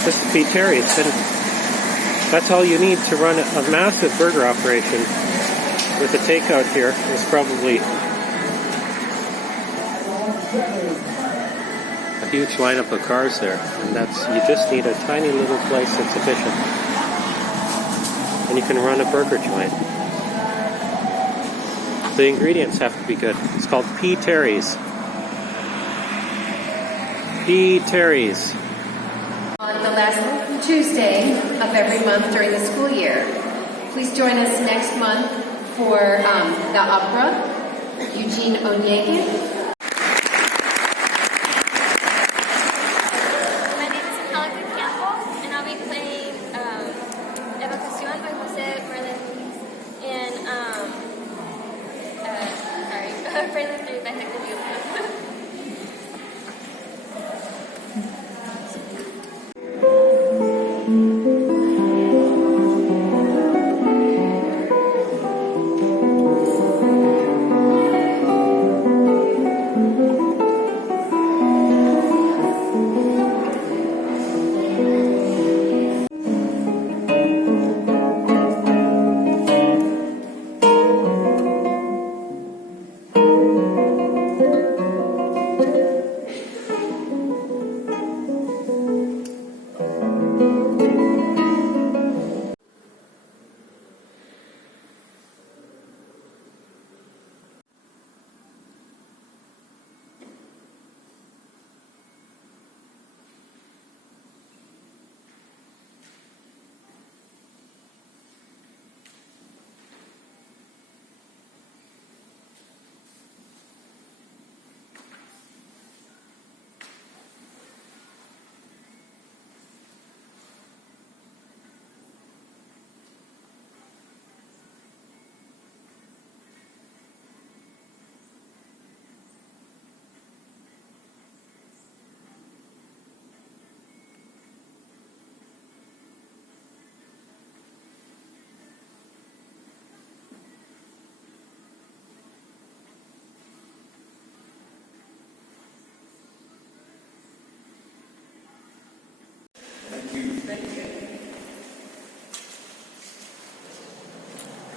It's just the beef Terry's. And that's all you need to run a massive burger operation. With the takeout here, there's probably a huge lineup of cars there. And you just need a tiny little place that's efficient. And you can run a burger joint. The ingredients have to be good. It's called P. Terry's. P. Terry's. On the last Tuesday of every month during the school year. Please join us next month for the opera, Eugene Onegin.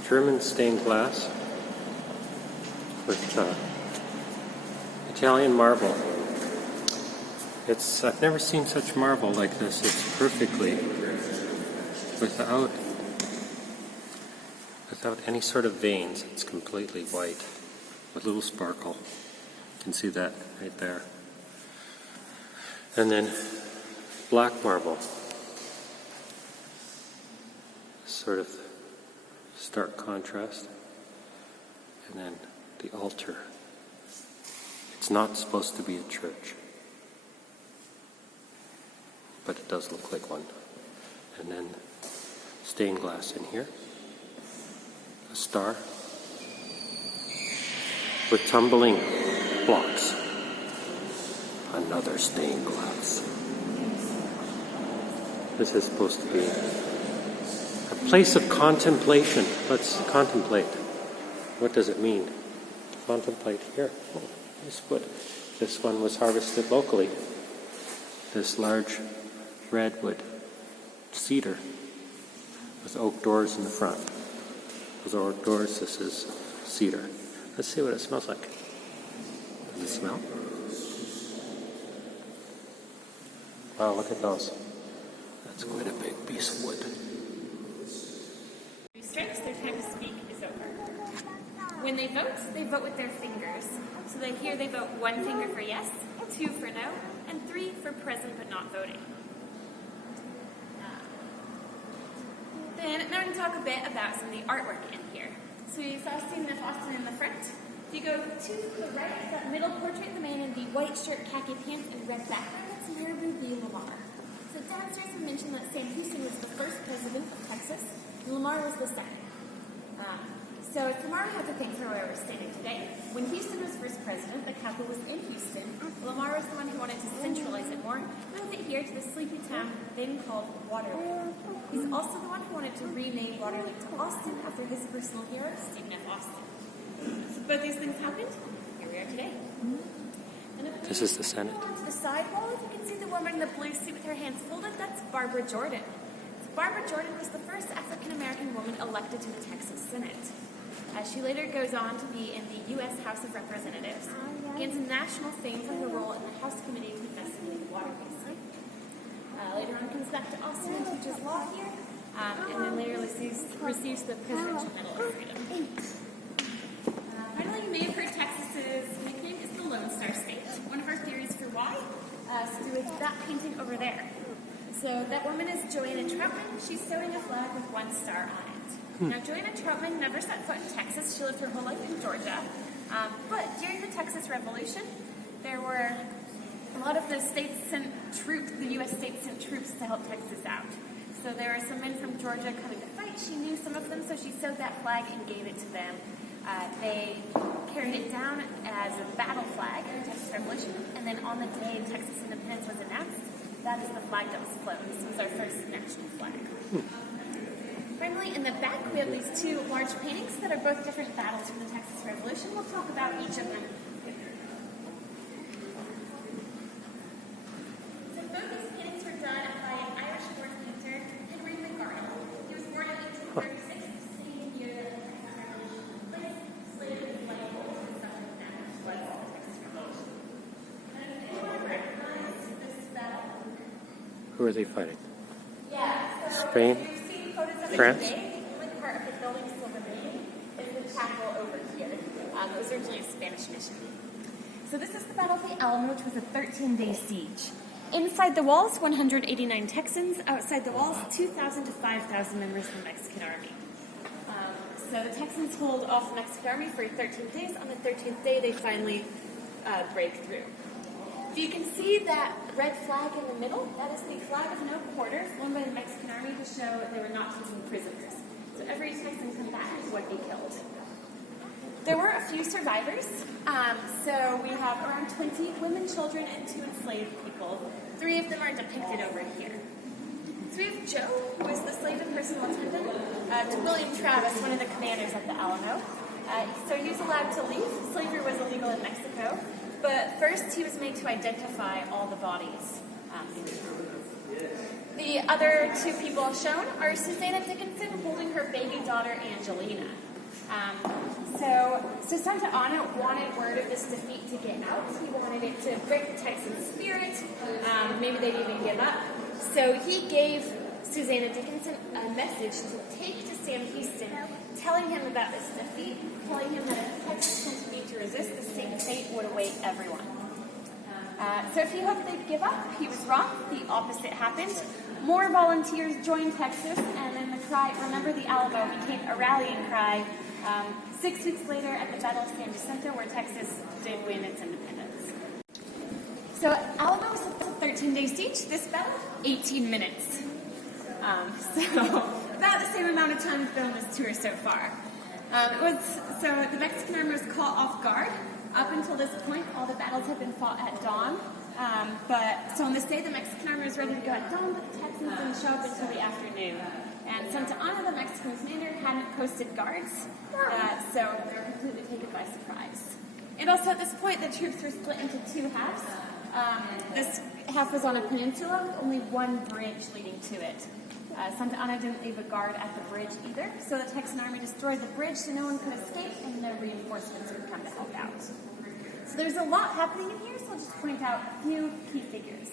German stained glass with Italian marble. I've never seen such marble like this. It's perfectly without any sort of veins. It's completely white with little sparkle. You can see that right there. And then black marble. Sort of stark contrast. And then the altar. It's not supposed to be a church, but it does look like one. And then stained glass in here. A star with tumbling blocks. Another stained glass. This is supposed to be a place of contemplation. Let's contemplate. What does it mean? Contemplate here. Oh, this wood. This one was harvested locally. This large redwood cedar with oak doors in the front. Those are oak doors. This is cedar. Let's see what it smells like. Does it smell? Wow, look at those. That's quite a big piece of wood. Strikes, their time to speak is over. When they vote with their fingers. So here they vote 1 finger for yes, 2 for no, and 3 for present but not voting. Then now I'm going to talk a bit about some of the artwork in here. So you saw Stephen F. Austin in the front. If you go to the right, that middle portrait, the man in the white shirt, khaki pants, and red background, that's Maribou B. Lamar. So downstairs we mentioned that Sam Houston was the first president of Texas, and Lamar was the second. So it's Lamar we have to thank for where we're standing today. When Houston was first president, the capital was in Houston. Lamar was the one who wanted to centralize it more, move it here to the sleepy town then called Waterloo. He's also the one who wanted to rename Waterloo to Austin after his personal hero, Stephen F. Austin. So both these things happened. Here we are today. This is the Senate. To the side wall, if you can see the woman in the blue suit with her hands folded, that's Barbara Jordan. Barbara Jordan was the first African-American woman elected to the Texas Senate. She later goes on to be in the U.S. House of Representatives, gains national fame for her role in the House Committee to investigate waterways. Later on comes back to Austin and teaches law here, and then later receives the Presidential Medal of Freedom. Finally, you may have heard Texas's nickname is the Lone Star State. One of our theories for why has to do with that painting over there. So that woman is Joanna Troutman. She's sewing a flag with one star on it. Now, Joanna Troutman never set foot in Texas. She lived her whole life in Georgia. But during the Texas Revolution, there were a lot of the states sent troops, the U.S. states sent troops to help Texas out. So there were some men from Georgia coming to fight. She knew some of them, so she sewed that flag and gave it to them. They carried it down as a battle flag in the Texas Revolution, and then on the day Texas independence was announced, that is the flag that was flown. This was our first national flag. Finally, in the back, we have these two large paintings that are both different battles from the Texas Revolution. We'll talk about each of them. So both these paintings were done by an Irish-born painter, Henry McGardle. He was born in 1836, sitting here in the Texas Revolution. Slaves and light bulbs and stuff like that, which was the Texas Revolution. And if anyone recognizes this battle? Who are they fighting? Yeah. So Spain? you've seen photos of it France? today. The only part of the building still remaining is the chapel over here. It was originally a Spanish mission. So this is the Battle of the Alamo, which was a 13-day siege. Inside the walls, 189 Texans. Outside the walls, 2,000 to 5,000 members of the Mexican Army. So the Texans hold off the Mexican Army for 13 days. On the 13th day, they finally break through. If you can see that red flag in the middle, that is the flag of no quarter flown by the Mexican Army to show they were not taking prisoners. So every Texan combatant would be killed. There were a few survivors. So we have around 20 women, children, and 2 enslaved people. 3 of them are depicted over here. So we have Joe, who was the slave and personal attendant, to William Travis, one of the commanders at the Alamo. So he was allowed to leave. Slavery was illegal in Mexico. But first, he was made to identify all the bodies. The other 2 people shown are Susanna Dickinson holding her baby daughter, Angelina. So Santa Anna wanted word of this defeat to get out. He wanted it to break the Texan spirit. Maybe they'd even give up. So he gave Susanna Dickinson a message to take to Sam Houston, telling him about this defeat, telling him that if the Texans continued to resist, the same fate would await everyone. So if he hoped they'd give up, he was wrong. The opposite happened. More volunteers joined Texas, and then the cry, "Remember the Alamo," became a rallying cry 6 weeks later at the Battle of San Jacinto, where Texas did win its independence. So Alamo was a 13-day siege. This battle, 18 minutes. So about the same amount of time we've been on this tour so far. So the Mexican Army was caught off guard. Up until this point, all the battles had been fought at dawn. So on this day, the Mexican Army was ready to go at dawn, but the Texans didn't show up until the afternoon. And Santa Anna, the Mexican commander, hadn't posted guards, so they were completely taken by surprise. And also at this point, the troops were split into 2 halves. This half was on a peninsula with only one bridge leading to it. Santa Anna didn't leave a guard at the bridge either, so the Texan army destroyed the bridge so no one could escape and the reinforcements would come to help out. So there's a lot happening in here, so I'll just point out a few key figures.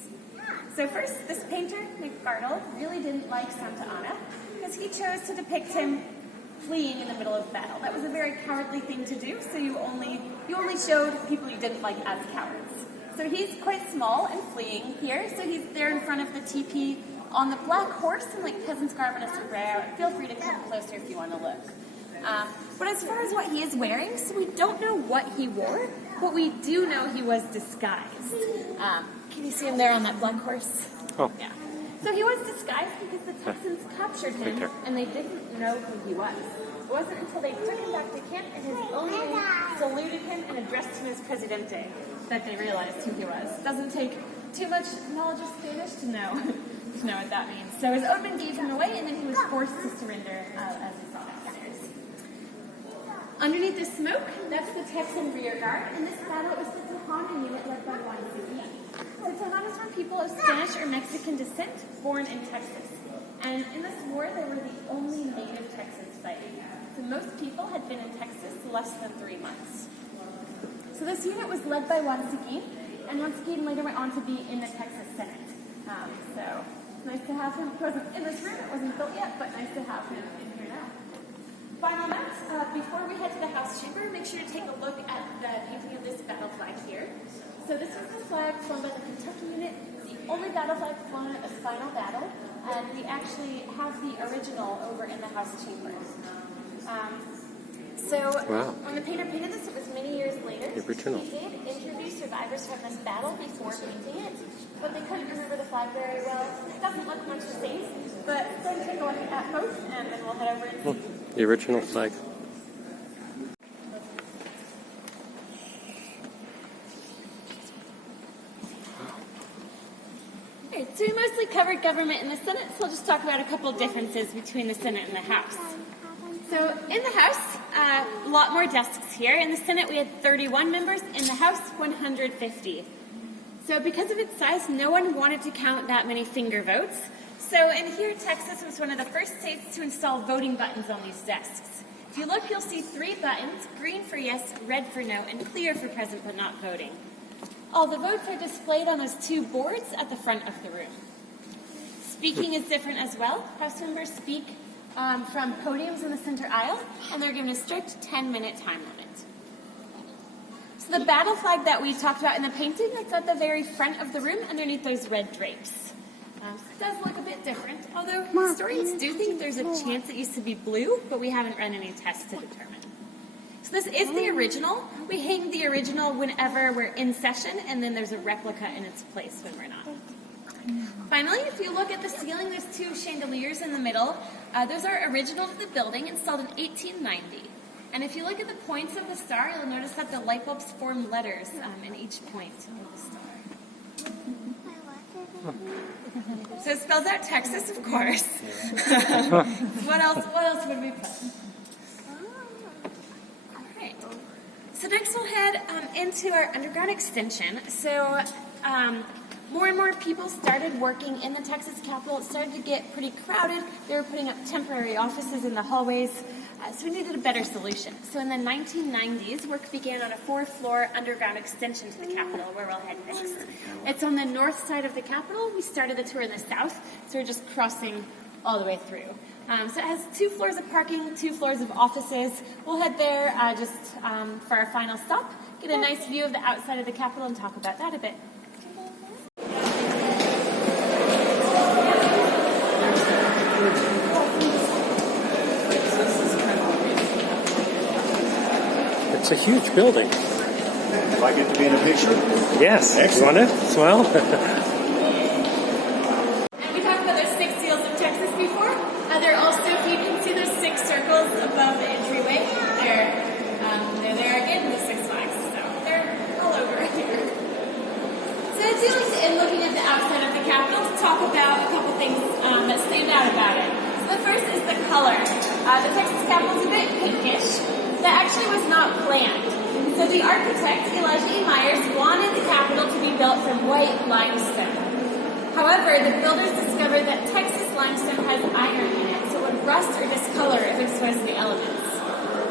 So first, this painter, McGardle, really didn't like Santa Anna because he chose to depict him fleeing in the middle of battle. That was a very cowardly thing to do, so you only showed people you didn't like as cowards. So he's quite small and fleeing here, so he's there in front of the teepee on the black horse in like peasant's garb and a sombrero. Feel free to come closer if you want to look. But as far as what he is wearing, so we don't know what he wore, but we do know he was disguised. Can you see him there on that black horse? Oh. Yeah. So he was disguised because the Texans captured him and they didn't know who he was. It wasn't until they took him back to camp and his owner saluted him and addressed him as Presidente that they realized who he was. It doesn't take too much knowledge of Spanish to know what that means. So his own men gave him away, and then he was forced to surrender as he saw upstairs. Underneath the smoke, that's the Texan rear guard. In this battle, it was the Tohono unit led by Juan Seguin. The Tohonos were people of Spanish Spanish or Mexican descent, born in Texas. And in this war, they were the only native Texans fighting. So most people had been in Texas less than 3 months. So this unit was led by Juan Seguin, and Juan Seguin later went on to be in the Texas Senate. So it's nice to have him. He wasn't in this room, it wasn't built yet, but nice to have him in here now. Final note, before we head to the House chamber, make sure to take a look at the painting of this battle flag here. So this was the flag flown by the Kentucky unit, the only battle flag flown at the final battle, and we actually have the original over in the House chamber. Wow. When the painter painted this, it was many years later. The original. He did introduce survivors from this battle before painting it, but they couldn't remember the flag very well. It doesn't look much the same, but go and take a look at both, and then we'll head over and see. The original flag. Alright, so we mostly covered government in the Senate, so we'll just talk about a couple differences between the Senate and the House. So in the House, a lot more desks here. In the Senate, we had 31 members. In the House, 150. So because of its size, no one wanted to count that many finger votes. So in here, Texas was one of the first states to install voting buttons on these desks. If you look, you'll see 3 buttons: green for yes, red for no, and clear for present but not voting. All the votes are displayed on those 2 boards at the front of the room. Speaking is different as well. House members speak from podiums in the center aisle, and they're given a strict 10-minute time limit. So the battle flag that we talked about in the painting, that's at the very front of the room underneath those red drapes. So it does look a bit different, although historians do think there's a chance it used to be blue, but we haven't run any tests to determine. So this is the original. We hang the original whenever we're in session, and then there's a replica in its place when we're not. Finally, if you look at the ceiling, there's 2 chandeliers in the middle. Those are original to the building, installed in 1890. And if you look at the points of the star, you'll notice that the light bulbs form letters in each point of the star. So it spells out Texas, of course. What else would we put? All right. So next we'll head into our underground extension. So more and more people started working in the Texas Capitol. It started to get pretty crowded. They were putting up temporary offices in the hallways. So we needed a better solution. So in the 1990s, work began on a 4-floor underground extension to the Capitol, where we'll head next. It's on the north side of the Capitol. We started the tour in the south, so we're just crossing all the way through. So it has 2 floors of parking, 2 floors of offices. We'll head there for our final stop, get a nice view of the outside of the Capitol, and talk about that a bit. It's a huge building. Do I get to be in a picture? Yes. Excellent. You want it? Swell. And we talked about those 6 seals of Texas before. They're also, if you can see those 6 circles above the entryway, they're there again, the 6 flags. So they're all over here. So I do like to end looking at the outside of the Capitol to talk about a couple things that stand out about it. So the first is the color. The Texas Capitol is a bit pinkish. That actually was not planned. So the architect, Elijah E. Myers, wanted the Capitol to be built from white limestone. However, the builders discovered that Texas limestone has iron in it, so it would rust or discolor if exposed to the elements.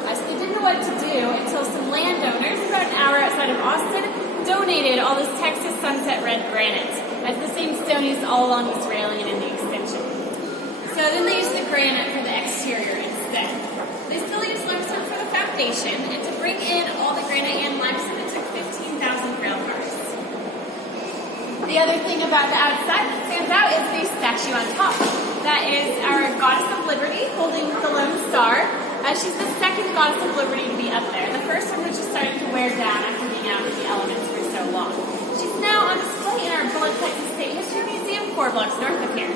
So they didn't know what to do until some landowners, about an hour outside of Austin, donated all this Texas Sunset Red granite. That's the same stone used all along this railing and in the extension. So then they used the granite for the exterior instead. They still use limestone for the foundation, and to bring in all the granite and limestone, it took 15,000 rail cars. The other thing about the outside that stands out is the statue on top. That is our Goddess of Liberty holding the lone star. She's the second Goddess of Liberty to be up there. The first one was just starting to wear down after being out with the elements for so long. She's now on display in our Bullitt, Texas State History Museum 4 blocks north of here.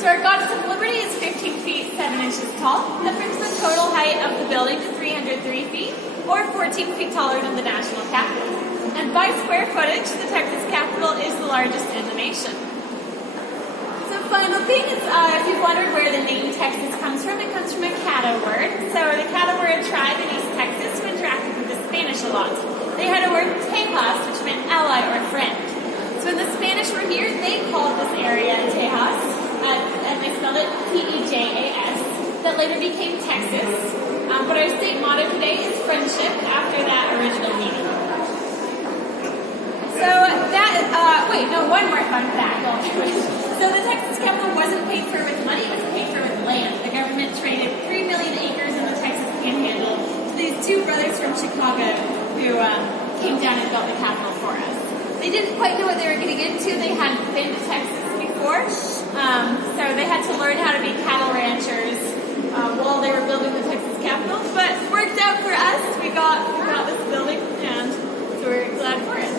So our Goddess of Liberty is 15 feet 7 inches tall. That brings the total height of the building to 303 feet, or 14 feet taller than the National Capitol. And by square footage, the Texas Capitol is the largest in the nation. So final thing is, if you've wondered where the name Texas comes from, it comes from a Caddo word. So the Caddo were a tribe in East Texas who interacted with the Spanish a lot. They had a word, tejas, which meant ally or friend. So when the Spanish were here, they called Tejas, and they spelled it Tejas, that later became Texas. But our state motto today is friendship after that original meeting. So one more fun fact. So the Texas Capitol wasn't paid for with money, it was paid for with land. The government traded 3 million acres in the Texas Panhandle to these two brothers from Chicago who came down and built the Capitol for us. They didn't quite know what they were getting into. They hadn't been to Texas before, so they had to learn how to be cattle ranchers while they were building the Texas Capitol. But it worked out for us. We got this building, and so we're glad for it.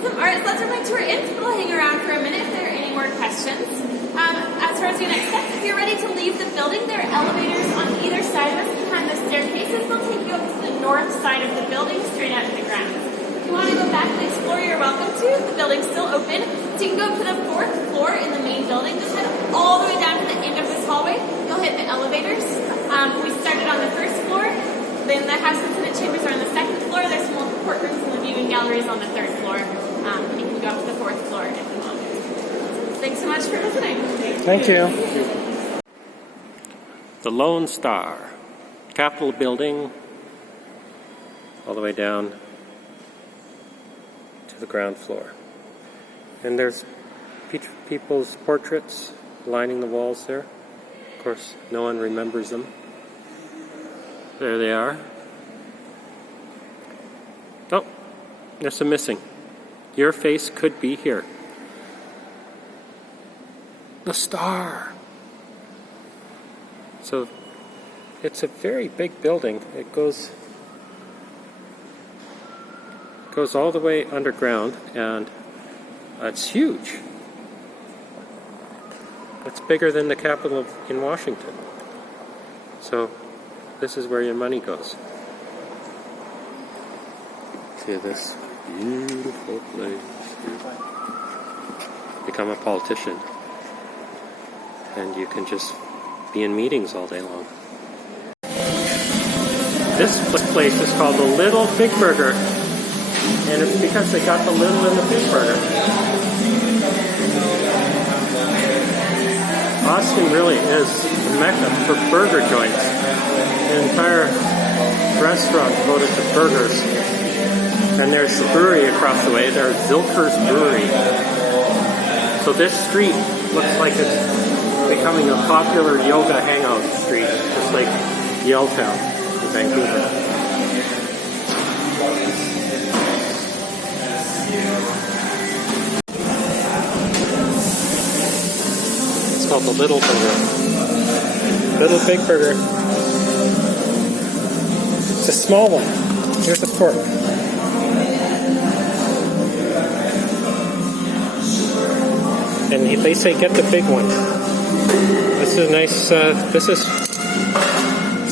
Alright, so let's bring my tour in. So we'll hang around for a minute if there are any more questions. As far as your next steps, if you're ready to leave the building, there are elevators on either side of us behind the staircases. They'll take you up to the north side of the building, straight out to the grounds. If you want to go back and explore, you're welcome to. The building's still open. So you can go up to the 4th floor in the main building. Just head all the way down to the end of this hallway. You'll hit the elevators. We started on the 1st floor. Then the House and Senate chambers are on the 2nd floor. There's some multiple courtrooms and the viewing galleries on the 3rd floor. You can go up to the 4th floor if you want. Thanks so much for listening. Thank you. The Lone Star, Capitol building, all the way down to the ground floor. And there's people's portraits lining the walls there. Of course, no one remembers them. There they are. Oh, there's some missing. Your face could be here. The star. So it's a very big building. It goes all the way underground, and it's huge. It's bigger than the Capitol in Washington. So this is where your money goes. To this beautiful place. Become a politician, and you can just be in meetings all day long. This place is called the Little Big Burger, and it's because they got the little in the Big Burger. Austin really is a mecca for burger joints. The entire restaurant devoted to burgers. And there's the brewery across the way. There's Zilker's Brewery. So this street looks like it's becoming a popular yoga hangout street, just like Yaletown in Vancouver. It's called the Little Burger. Little Big Burger. It's a small one. Here's a fork. And they say get the big one. This is nice. This is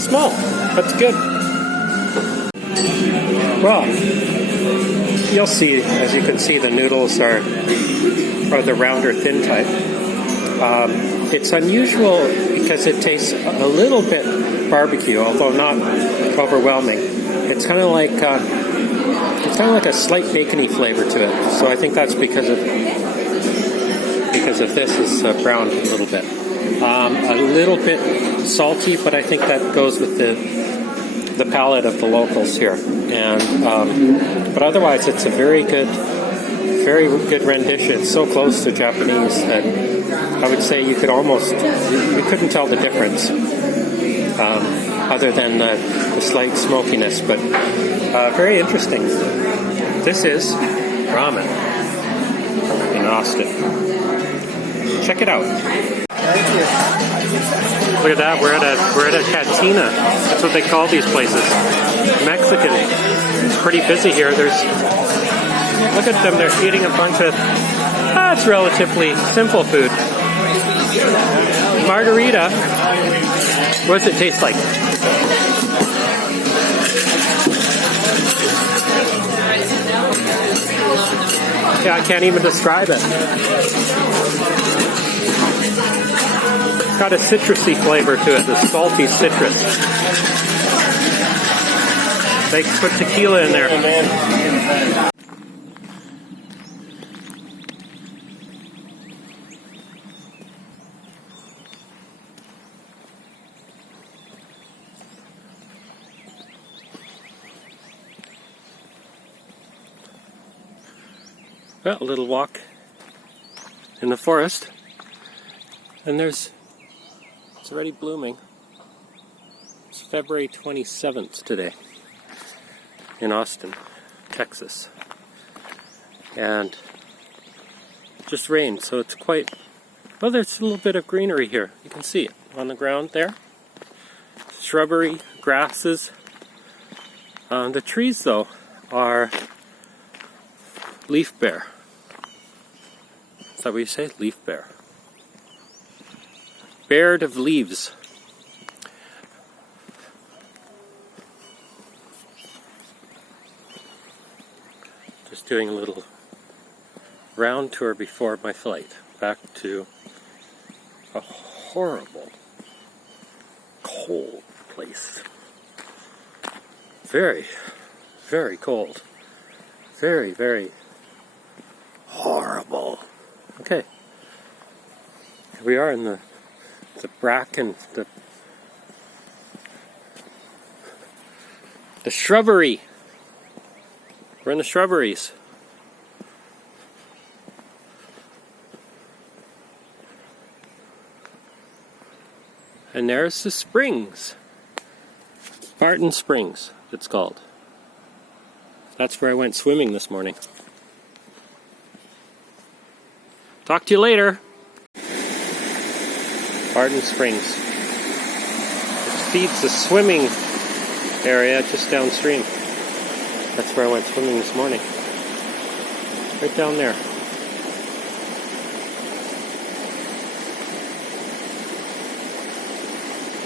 small, but it's good. Well, you'll see, as you can see, the noodles are the rounder, thin type. It's unusual because it tastes a little bit barbecue, although not overwhelming. It's kind of like a slight bacony flavor to it. So I think that's because of this is browned a little bit. A little bit salty, but I think that goes with the palate of the locals here. And but otherwise, it's a very good rendition. It's so close to Japanese that I would say you couldn't tell the difference, other than the slight smokiness. But very interesting. This is ramen in Austin. Check it out. Thank you. Look at that. We're at a cantina. That's what they call these places. Mexican. It's pretty busy here. Look at them. They're eating a bunch of. It's relatively simple food. Margarita. What does it taste like? Yeah, I can't even describe it. It's got a citrusy flavor to it, the salty citrus. They put tequila in there. Got a little walk in the forest, and it's already blooming. It's February 27th today in Austin, Texas, and just rained, so it's quite, well, there's a little bit of greenery here. You can see it on the ground there. Shrubbery, grasses. The trees, though, are leaf bare. Is that what you say? Leaf bare. Bared of leaves. Just doing a little round tour before my flight back to a horrible, cold place. Very, very cold. Very, very horrible. Okay. Here we are in the bracken, the shrubbery. We're in the shrubberies. And there's the springs. Barton Springs, it's called. That's where I went swimming this morning. Talk to you later. Barton Springs. It feeds the swimming area just downstream. That's where I went swimming this morning. Right down there.